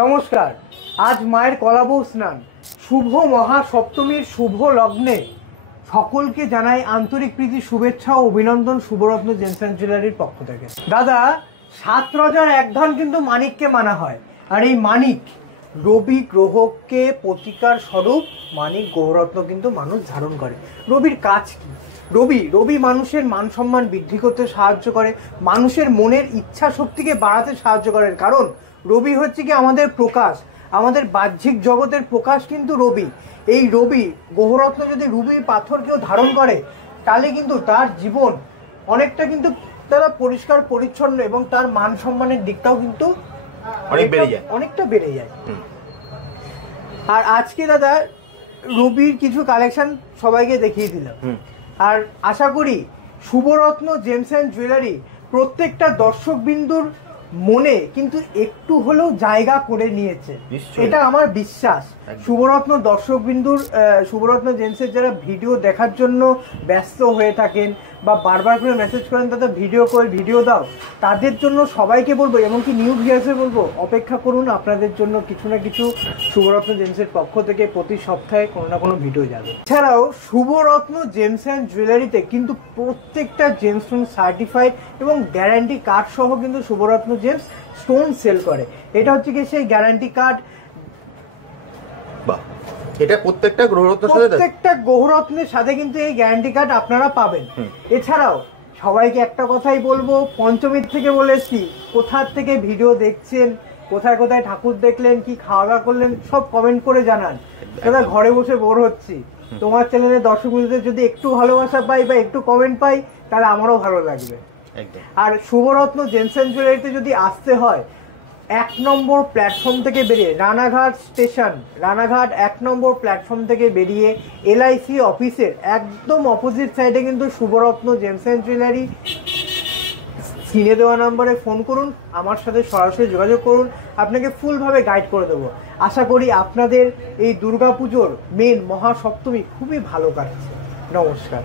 নমস্কার। আজ মায়ের কলাবউ স্নান, শুভ মহাসপ্তমীর শুভ লগ্নে সকলকে জানাই আন্তরিক প্রীতি, শুভেচ্ছা ও অভিনন্দন শুভরত্ন জেমস অ্যান্ড জুয়েলারির পক্ষ থেকে। দাদা, 7 রজার এক ধন কিন্তু মানিককে মানা হয়, আর এই মানিক রবি গ্রহকে প্রতিকার স্বরূপ মানিক গৌরত্ন কিন্তু মানুষ ধারণ করে। রবির কাজ কি? রবি মানুষের মান সম্মান বৃদ্ধি করতে সাহায্য করে, মানুষের মনের ইচ্ছা শক্তিকে বাড়াতে সাহায্য করেন। কারণ রবি হচ্ছে কি আমাদের প্রকাশ, আমাদের বাহ্যিক জগতের প্রকাশ কিন্তু রবি। এই রবি গ্রহরত্ন যদি রুবির পাথর কেউ ধারণ করে তাহলে কিন্তু তার জীবন অনেকটা কিন্তু তারা পরিষ্কার পরিচ্ছন্ন এবং তার মান সম্মানের দিকটাও কিন্তু অনেকটা বেড়ে যায়। আর আজকে দাদা রবির কিছু কালেকশন সবাইকে দেখিয়ে দিলাম, আর আশা করি শুভরত্ন জেমস অ্যান্ড জুয়েলারি প্রত্যেকটা দর্শক বিন্দুর মনে কিন্তু একটু হলেও জায়গা করে নিয়েছে, এটা আমার বিশ্বাস। শুভরত্ন দর্শক বিন্দুর শুভরত্ন জেমসের যারা ভিডিও দেখার জন্য ব্যস্ত হয়ে থাকেন বা বারবার করে মেসেজ করেন দাদা ভিডিও দাও, তাদের জন্য সবাইকে বলবো, এমনকি নিউ ভিউয়ার্সে বলবো, অপেক্ষা করুন, আপনাদের জন্য কিছু না কিছু শুভরত্ন জেমসের পক্ষ থেকে প্রতি সপ্তাহে কোনো না কোনো ভিডিও যাবে। এছাড়াও শুভরত্ন জেমস অ্যান্ড জুয়েলারিতে কিন্তু প্রত্যেকটা জেমস্টোন সার্টিফাইড এবং গ্যারান্টি কার্ড সহ কিন্তু শুভরত্ন জেমস স্টোন সেল করে। এটা হচ্ছে কি সেই গ্যারান্টি কার্ড, এটা প্রত্যেকটা গ্রহরত্নের সাথে কিন্তু এই গ্যারান্টি কার্ড আপনারা পাবেন। এছাড়াও সবাইকে একটা কথাই বলবো, পঞ্চমীর থেকে বলেছি, কোথা থেকে ভিডিও দেখছেন, কোথায় কোথায় ঠাকুর দেখলেন, কি খাওয়া দাওয়া করলেন, সব কমেন্ট করে জানান। দাদা ঘরে বসে বোর হচ্ছি, তোমার চ্যানেলে দর্শক বন্ধুদের যদি একটু ভালোবাসা পাই বা একটু কমেন্ট পাই তাহলে আমারও ভালো লাগবে। আর শুভরত্ন জেমস অ্যান্ড জুয়েলারিতে যদি আসতে হয়, 1 নম্বর প্ল্যাটফর্ম থেকে বেরিয়ে রানাঘাট স্টেশন, রানাঘাট 1 নম্বর প্ল্যাটফর্ম থেকে বেরিয়ে LIC অফিসের একদম অপোজিট সাইডে কিন্তু শুভরত্ন জেমস অ্যান্ড জুয়েলারি। স্ক্রিনে দেওয়া নম্বরে ফোন করুন, আমার সাথে সরাসরি যোগাযোগ করুন, আপনাকে ফুলভাবে গাইড করে দেবো। আশা করি আপনাদের এই দুর্গাপুজোর মেন মহাসপ্তমী খুবই ভালো কাটছে। নমস্কার।